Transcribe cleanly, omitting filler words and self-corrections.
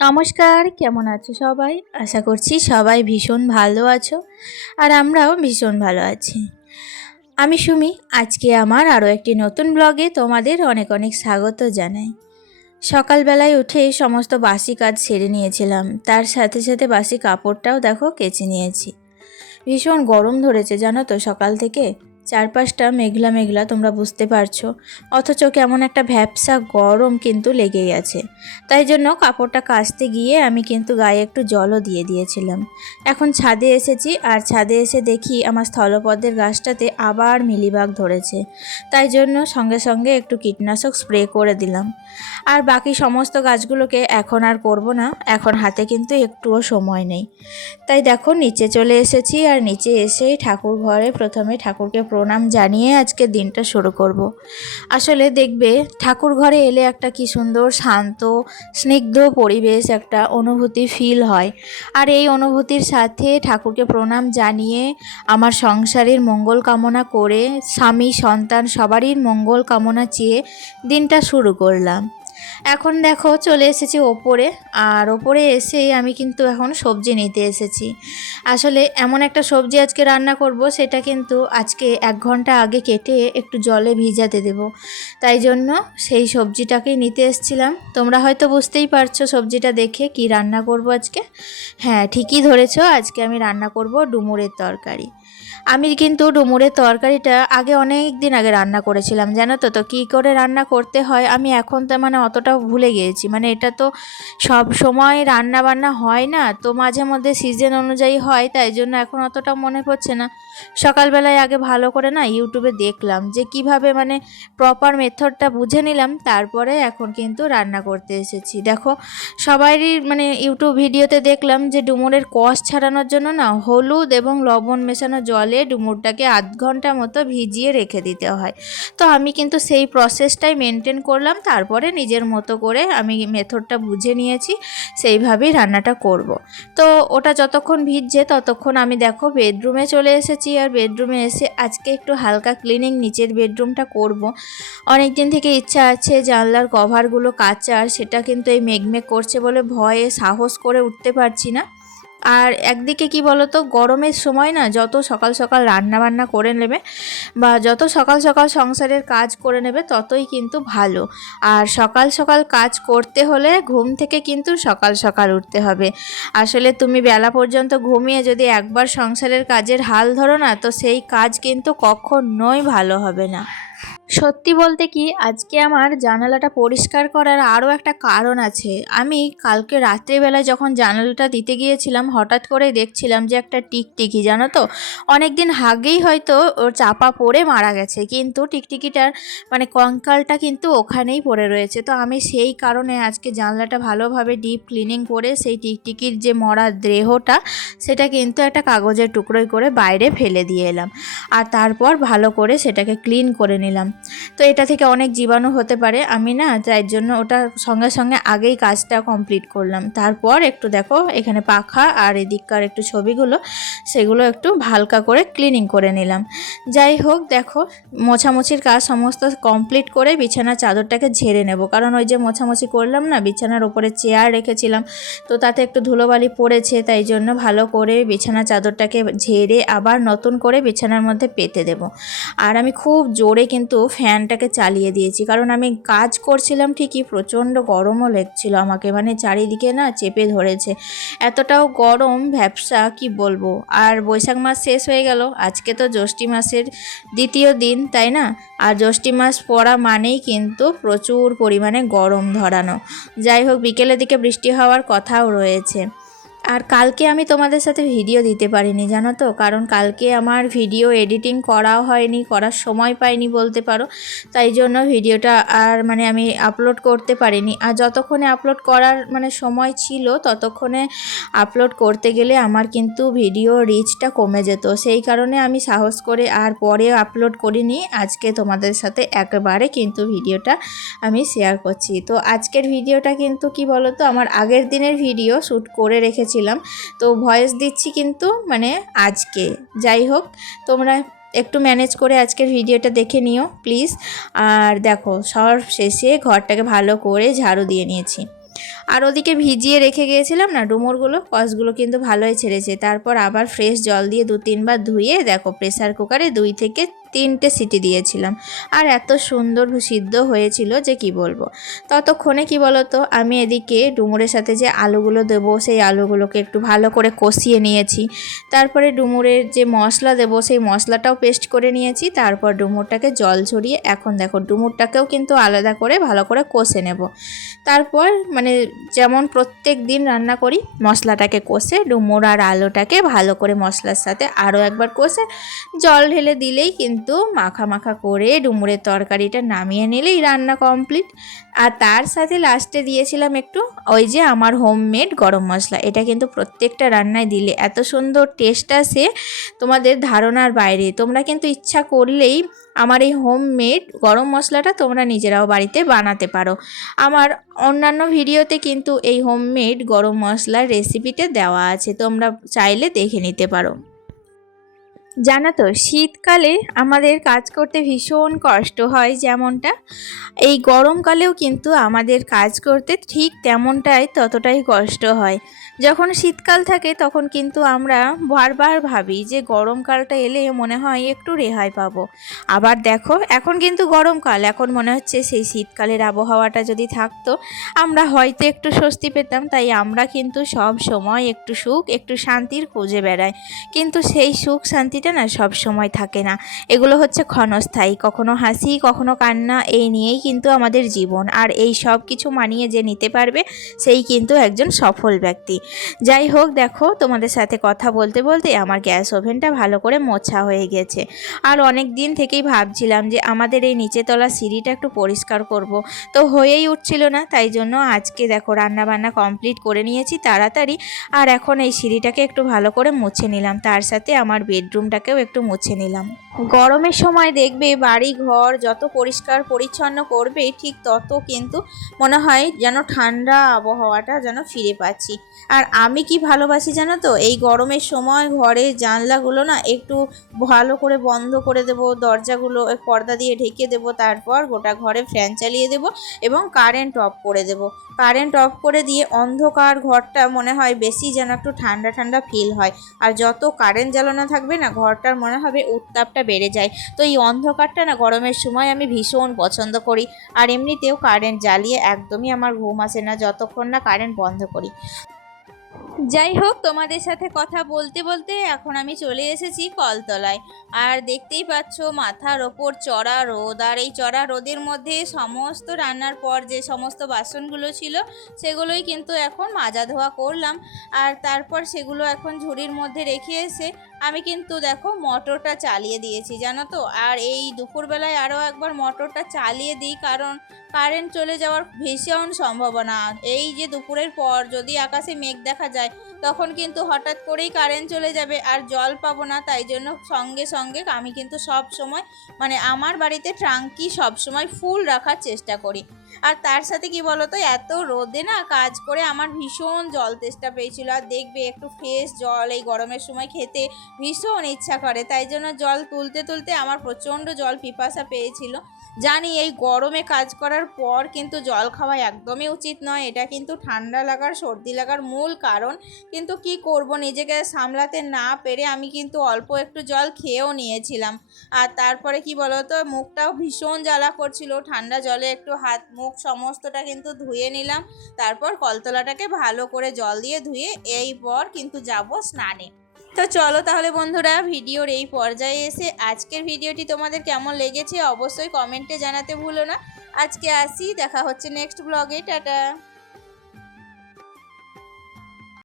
নমস্কার, কেমন আছো সবাই? আশা করছি সবাই ভীষণ ভালো আছো আর আমরাও ভীষণ ভালো আছি। আমি সুমি। আজকে আমার আরও একটি নতুন ব্লগে তোমাদের অনেক অনেক স্বাগত জানাই। সকালবেলায় উঠে সমস্ত বাসি কাজ সেরে নিয়েছিলাম, তার সাথে সাথে বাসি কাপড়টাও দেখো কেচে নিয়েছি। ভীষণ গরম ধরেছে জানো তো সকাল থেকে, চারপাশটা মেঘলা মেঘলা, তোমরা বুঝতে পারছো, অথচ কেমন একটা ভ্যাপসা গরম কিন্তু লেগেই আছে। তাই জন্য কাপড়টা কাচতে গিয়ে আমি কিন্তু গায়ে একটু জলও দিয়ে দিয়েছিলাম। এখন ছাদে এসেছি, আর ছাদে এসে দেখি আমার স্থলপদ্মের গাছটাতে আবার মিলিবাগ ধরেছে। তাই জন্য সঙ্গে সঙ্গে একটু কীটনাশক স্প্রে করে দিলাম। আর বাকি সমস্ত গাছগুলোকে এখন আর করব না, এখন হাতে কিন্তু একটুও সময় নেই। তাই দেখো নিচে চলে এসেছি, আর নিচে এসেই ঠাকুর ঘরে প্রথমে ঠাকুরকে প্রণাম জানিয়ে আজকে দিনটা শুরু করব। আসলে দেখবে ঠাকুর ঘরে এলে একটা কি সুন্দর শান্ত স্নিগ্ধ পরিবেশ, একটা অনুভূতি ফিল হয়। আর এই অনুভূতির সাথে ঠাকুরকে প্রণাম জানিয়ে আমার সংসারের মঙ্গল কামনা করে, স্বামী সন্তান সবারই মঙ্গল কামনা চেয়ে দিনটা শুরু করলাম। এখন দেখো চলে এসেছি ওপরে, আর ওপরে এসেই আমি কিন্তু এখন সবজি নিতে এসেছি। আসলে এমন একটা সবজি আজকে রান্না করব, সেটা কিন্তু আজকে 1 ঘন্টা আগে কেটে একটু জলে ভিজাতে দেব। তাই জন্য সেই সবজিটাকেই নিতে এসেছিলাম। তোমরা হয়তো বুঝতেই পারছো সবজিটা দেখে কি রান্না করব আজকে। হ্যাঁ, ঠিকই ধরেছো, আজকে আমি রান্না করব ডুমুরের তরকারি। আমি কিন্তু ডুমুরের তরকারিটা আগে অনেক দিন আগে রান্না করেছিলাম জানো তো। তো কী করে রান্না করতে হয় আমি এখন তো অতটাও ভুলে গিয়েছি। এটা তো সব সময় রান্না বান্না হয় না, তো মাঝে মধ্যে সিজন অনুযায়ী হয়, তাই জন্য এখন অতটা মনে পড়ছে না। সকালবেলায় আগে ভালো করে ইউটিউবে দেখলাম যে কিভাবে প্রপার মেথডটা বুঝে নিলাম, তারপরে এখন কিন্তু রান্না করতে এসেছি। দেখো সবারই ইউটিউব ভিডিওতে দেখলাম যে ডুমুরের কষ ছাড়ানোর জন্য হলুদ এবং লবণ মেশানো জলে ডুমুরটাকে 1/2 ঘন্টা মতো ভিজিয়ে রেখে দিতে হয়। তো আমি কিন্তু সেই প্রসেসটাই মেনটেন করলাম, তারপরে নিজের মতো করে আমি মেথডটা বুঝে নিয়েছি, সেইভাবেই রান্নাটা করব। তো ওটা যতক্ষণ ভিজছে ততক্ষণ আমি দেখো বেডরুমে চলে এসেছি। আর বেডরুমে এসে আজকে একটু হালকা ক্লিনিং নিচের বেডরুমটা করব। অনেক দিন থেকে ইচ্ছা আছে জানলার কভারগুলো কাচার, সেটা কিন্তু এই মেঘমেঘ করছে বলে ভয়ে সাহস করে উঠতে পারছি না। আর একদিকে কি বলতো, গরমের সময় যত সকাল সকাল রান্না বান্না করে নেবে বা যত সকাল সকাল সংসারের কাজ করে নেবে ততই কিন্তু ভালো। আর সকাল সকাল কাজ করতে হলে ঘুম থেকে কিন্তু সকাল সকাল উঠতে হবে। আসলে তুমি বেলা পর্যন্ত ঘুমিয়ে যদি একবার সংসারের কাজের হাল ধরো তো সেই কাজ কিন্তু কখনোই ভালো হবে না। সত্যি বলতে কি, আজকে আমার জানালাটা পরিষ্কার করার আরও একটা কারণ আছে। আমি কালকে রাত্রিবেলায় যখন জানালাটা দিতে গিয়েছিলাম, হঠাৎ করে দেখছিলাম যে একটা টিকটিকি, জানো তো, অনেক দিন আগেই হয়তো ওর চাপা পড়ে মারা গেছে, কিন্তু টিকটিকিটার কঙ্কালটা কিন্তু ওখানেই পড়ে রয়েছে। তো আমি সেই কারণে আজকে জানলাটা ভালোভাবে ডিপ ক্লিনিং করে সেই টিকটিকির যে মরা দেহটা, সেটা কিন্তু একটা কাগজের টুকরোয় করে বাইরে ফেলে দিয়ে এলাম। আর তারপর ভালো করে সেটাকে ক্লিন করে নিলাম। তো এটা থেকে অনেক জীবাণু হতে পারে, আমি তাই জন্য ওটা সঙ্গে সঙ্গে আগেই কাজটা কমপ্লিট করলাম। তারপর একটু দেখো এখানে পাখা আর এদিককার একটু ছবিগুলো, সেগুলো একটু হালকা করে ক্লিনিং করে নিলাম। যাই হোক, দেখো মোছামুছির কাজ সমস্ত কমপ্লিট করে বিছানার চাদরটাকে ঝেড়ে নেব, কারণ ওই যে মোছামুছি করলাম বিছানার ওপরে চেয়ার রেখেছিলাম, তো তাতে একটু ধুলোবালি পড়েছে, তাই জন্য ভালো করে বিছানার চাদরটাকে ঝেড়ে আবার নতুন করে বিছানার মধ্যে পেতে দেব। আর আমি খুব জোরে কিন্তু ফ্যানটাকে চালিয়ে দিয়েছি, কারণ আমি কাজ করছিলাম ঠিকই, প্রচণ্ড গরমও লাগছিল আমাকে, চারিদিকে চেপে ধরেছে, এতটাও গরম ভ্যাপসা কি বলবো। আর বৈশাখ মাস শেষ হয়ে গেল, আজকে তো জ্যৈষ্ঠ মাসের দ্বিতীয় দিন, তাই না? আর জ্যৈষ্ঠ মাস পড়া মানেই কিন্তু প্রচুর পরিমাণে গরম ধরানো। যাই হোক, বিকেলের দিকে বৃষ্টি হওয়ার কথাও রয়েছে। আর কালকে আমি তোমাদের সাথে ভিডিও দিতে পারিনি জানো তো, কারণ কালকে আমার ভিডিও এডিটিং করাও হয়নি, করার সময় পাইনি বলতে পারো। তাই জন্য ভিডিওটা আর আমি আপলোড করতে পারিনি। আর যতক্ষণে আপলোড করার সময় ছিল, ততক্ষণে আপলোড করতে গেলে আমার কিন্তু ভিডিও রিচটা কমে যেত, সেই কারণে আমি সাহস করে আর পরে আপলোড করিনি। আজকে তোমাদের সাথে একেবারে কিন্তু ভিডিওটা আমি শেয়ার করছি। তো আজকের ভিডিওটা কিন্তু কি বলো তো, আমার আগের দিনের ভিডিও শ্যুট করে রেখেছিলাম, তো ভয়েস দিচ্ছি কিন্তু আজকে। যাই হোক, তোমরা একটু ম্যানেজ করে আজকের ভিডিওটা দেখে নিও প্লিজ। আর দেখো সব শেষে ঘরটাকে ভালো করে ঝাড়ু দিয়ে নিয়েছি। আর ওদিকে ভিজিয়ে রেখে গিয়েছিলাম না ডুমুরগুলো, কষগুলো কিন্তু ভালোই ছেড়েছে। তারপর আবার ফ্রেশ জল দিয়ে 2-3 বার ধুয়ে দেখো প্রেসার কুকারে 2 থেকে 3টে সিটি দিয়েছিলাম। আর এত সুন্দর সিদ্ধ হয়েছিল যে কি বলবো। ততক্ষণে কি বলতো, আমি এদিকে ডুমুরের সাথে যে আলুগুলো দেবো সেই আলুগুলোকে একটু ভালো করে কষিয়ে নিয়েছি। তারপরে ডুমুরের যে মশলা দেবো সেই মশলাটাও পেস্ট করে নিয়েছি। তারপর ডুমুরটাকে জল ঝরিয়ে এখন দেখো ডুমুরটাকেও কিন্তু আলাদা করে ভালো করে কষে নেব। তারপর মানে যেমন প্রত্যেক দিন রান্না করি, মশলাটাকে কষে ডুমুর আর আলুটাকে ভালো করে মশলার সাথে আরও একবার কষে জল ঢেলে দিলেই কিন্তু মাখা মাখা করে ডুমুরের তরকারিটা নামিয়ে নিলেই রান্না কমপ্লিট। আর তার সাথে লাস্টে দিয়েছিলাম একটু ওই যে আমার হোমমেড গরম মশলা। এটা কিন্তু প্রত্যেকটা রান্নায় দিলে এত সুন্দর টেস্ট আসে তোমাদের ধারণার বাইরে। তোমরা কিন্তু ইচ্ছা করলেই আমার এই হোমমেড গরম মশলাটা তোমরা নিজেরাও বাড়িতে বানাতে পারো। আমার অন্যান্য ভিডিওতে কিন্তু এই হোমমেড গরম মশলার রেসিপিটা দেওয়া আছে, তোমরা চাইলে দেখে নিতে পারো। জানো তো শীতকালে আমাদের কাজ করতে ভীষণ কষ্ট হয়, যেমনটা এই গরমকালেও কিন্তু আমাদের কাজ করতে ঠিক তেমনটাই ততটাই কষ্ট হয়। যখন শীতকাল থাকে তখন কিন্তু আমরা বারবার ভাবি যে গরমকালটা এলে মনে হয় একটু রেহাই পাবো। আবার দেখো এখন কিন্তু গরমকাল, এখন মনে হচ্ছে সেই শীতকালের আবহাওয়াটা যদি থাকতো আমরা হয়তো একটু স্বস্তি পেতাম। তাই আমরা কিন্তু সব সময় একটু সুখ একটু শান্তির খুঁজে বেড়াই, কিন্তু সেই সুখ শান্তিটা না সব সময় থাকে না। এগুলো হচ্ছে ক্ষণস্থায়ী, কখনো হাসি কখনো কান্না, এই নিয়েই কিন্তু আমাদের জীবন। আর এই সব কিছু মানিয়ে যে নিতে পারবে সেই কিন্তু একজন সফল ব্যক্তি। যাই হোক, দেখো তোমাদের সাথে কথা বলতে বলতে আমার গ্যাস ওভেনটা ভালো করে মোছা হয়ে গেছে। আর অনেক দিন থেকেই ভাবছিলাম যে আমাদের এই নিচেতলা সিঁড়িটা একটু পরিষ্কার করব, তো হয়েই উঠছিল না। তাই জন্য আজকে দেখো রান্নাবান্না কমপ্লিট করে নিয়েছি তাড়াতাড়ি। আর এখন এই সিঁড়িটাকে একটু ভালো করে মুছে নিলাম, তার সাথে আমার বেডরুমটাকেও একটু মুছে নিলাম। গরমের সময় দেখবে বাড়ি ঘর যত পরিষ্কার পরিচ্ছন্ন করবে ঠিক তত কিন্তু মনে হয় যেন ঠান্ডা আবহাওয়াটা যেন ফিরে পাচ্ছি। আর আমি কি ভালোবাসি জানো তো, এই গরমের সময় ঘরের জানলাগুলো না একটু ভালো করে বন্ধ করে দেবো, দরজাগুলো পর্দা দিয়ে ঢেকে দেবো, তারপর গোটা ঘরে ফ্যান চালিয়ে দেবো এবং কারেন্ট অফ করে দেবো। কারেন্ট অফ করে দিয়ে অন্ধকার ঘরটা মনে হয় বেশি যেন একটু ঠান্ডা ঠান্ডা ফিল হয়। আর যত কারেন্ট জ্বালানো থাকবে না ঘরটার মনে হবে উত্তাপটা বেড়ে যায়। তো এই অন্ধকারটা না গরমের সময় আমি ভীষণ পছন্দ করি। আর এমনিতেও কারেন্ট জ্বালিয়ে একদমই আমার ঘুম আসে না যতক্ষণ না কারেন্ট বন্ধ করি। যাই হোক, তোমাদের সাথে কথা বলতে বলতে এখন আমি চলে এসেছি কলতলায়। আর দেখতেই পাচ্ছ মাথার ওপর চড়া রোদ, আর এই চড়া রোদের মধ্যে সমস্ত রান্নার পর যে সমস্ত বাসনগুলো ছিল সেগুলোই কিন্তু এখন মাজা ধোয়া করলাম। আর তারপর সেগুলো এখন ঝুড়ির মধ্যে রেখে এসে আমি কিন্তু দেখো মোটরটা চালিয়ে দিয়েছি জানো তো। আর এই দুপুরবেলায় আরও একবার মোটরটা চালিয়ে দিই, কারণ কারেন্ট চলে যাওয়ার ভীষণ সম্ভাবনা। এই যে দুপুরের পর যদি আকাশে মেঘ দেখা যায় তখন কিন্তু হঠাৎ করেই কারেন্ট চলে যাবে আর জল পাবো না। তাই জন্য সঙ্গে সঙ্গে আমি কিন্তু সব সময় মানে আমার বাড়িতে ট্যাঙ্কি সব সময় ফুল রাখার চেষ্টা করি। আর তার সাথে কি বলতো, এত রোদে না কাজ করে আমার ভীষণ জল তেষ্টা পেয়েছিল। আর দেখবে একটু ফ্রেশ জল এই গরমের সময় খেতে ভীষণ ইচ্ছা করে, তাই জন্য জল তুলতে তুলতে আমার প্রচণ্ড জল পিপাসা পেয়েছিল। জানি এই গরমে কাজ করার পর কিন্তু জল খাওয়া একদমই উচিত নয়, এটা কিন্তু ঠান্ডা লাগার সর্দি লাগার মূল কারণ। কিন্তু কি করব, নিজেকে সামলাতে না পেরে আমি কিন্তু অল্প একটু জল খেয়েও নিয়েছিলাম। আর তারপরে কি বলতো, মুখটাও ভীষণ জ্বালা করছিল, ঠান্ডা জলে একটু হাত মুখ সমস্তটা কিন্তু ধুয়ে নিলাম। তারপর কলতলাটাকে ভালো করে জল দিয়ে ধুয়ে এই পর কিন্তু যাব স্নানে। তো চলো তাহলে বন্ধুরা, ভিডিওর এই পর্যায়ে এসে আজকের ভিডিওটি তোমাদের কেমন লেগেছে অবশ্যই কমেন্টে জানাতে ভুলো না। আজকে আসি, দেখা হচ্ছে নেক্সট ব্লগে, টাটা।